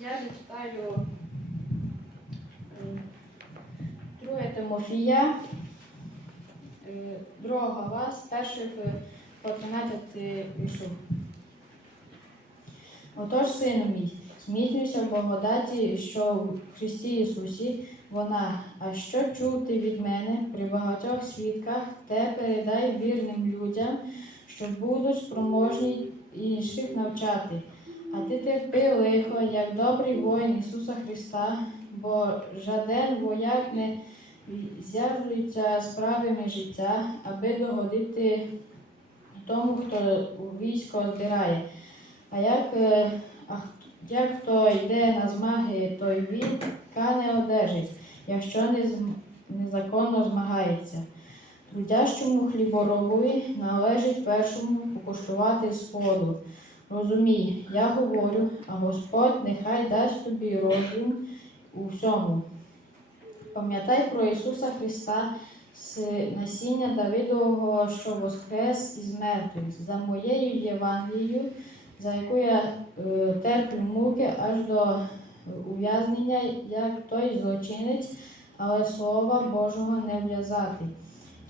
Я зачитаю е, друге Тимофія, е, друга глава, з перших е, по 13 віршу. Отож, сину мій, зміцнюйся в благодаті, що в Христі Ісусі вона, а що чути від мене при багатьох свідках, те передай вірним людям, що будуть спроможні інших навчати. А ти терпи лихо, як добрий воїн Ісуса Христа, бо жаден вояк не зв'язується справами життя, аби догодити тому, хто у військо збирає. А як, е, а як хто йде на змаги, той він не одержить, якщо не незаконно змагається. Трудящому хліборобові належить першому покуштувати споду. Розумій, я говорю, а Господь нехай дасть тобі розум у всьому. Пам'ятай про Ісуса Христа, з насіння Давидового, що воскрес із мертвих, за моєю Євангелією, за яку я е, терплю муки аж до ув'язнення, як той злочинець, але Слова Божого не в'язати.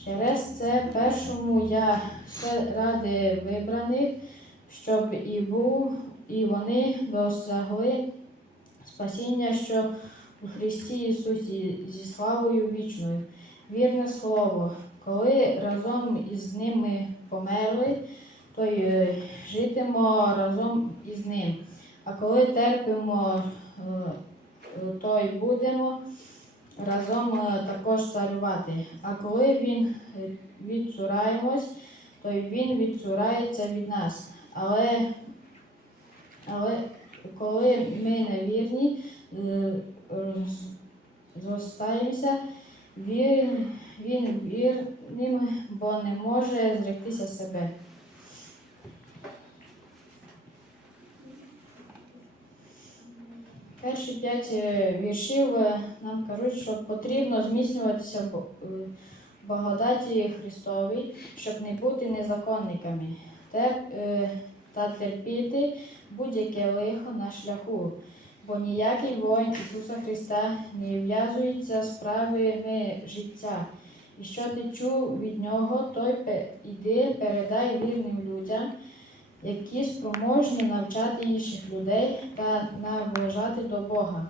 Через це першому я все ради вибраних, щоб і був, і вони досягли спасіння, що у Христі Ісусі зі славою вічною. Вірне слово, коли разом із ними померли, то й е, житимо разом із ним. А коли терпимо, е, е, то й будемо разом також царювати. А коли він відцураємось, то й він відцурається від нас. Але, але коли ми невірні, е, зростаємося, він, він вірним, бо не може зректися себе. Перші п'ять е, віршів е, нам кажуть, що потрібно зміцнюватися в благодаті Христовій, щоб не бути незаконниками, та терпіти будь-яке лихо на шляху, бо ніякий воїн Ісуса Христа не в'язується справами життя. І що ти чув від нього, той іди, передай вірним людям, які спроможні навчати інших людей та наближати до Бога.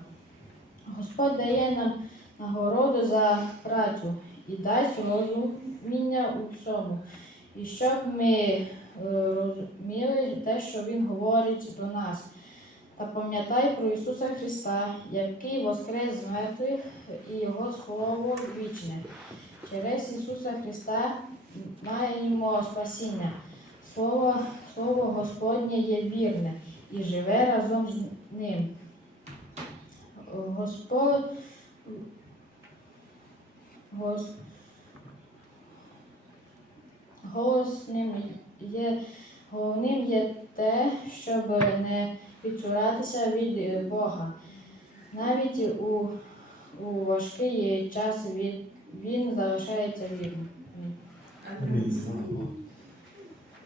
Господь дає нам нагороду за працю і дасть розуміння у всьому. І щоб ми е, розуміли те, що Він говорить до нас. Та пам'ятай про Ісуса Христа, який воскрес з мертвих і Його Слово вічне. Через Ісуса Христа маємо спасіння. Слово, Слово Господнє є вірне і живе разом з ним. Господь Гос, голосним є, головним є те, щоб не відчуратися від е, Бога. Навіть у, у важкий час він, він залишається вірним. Амінь.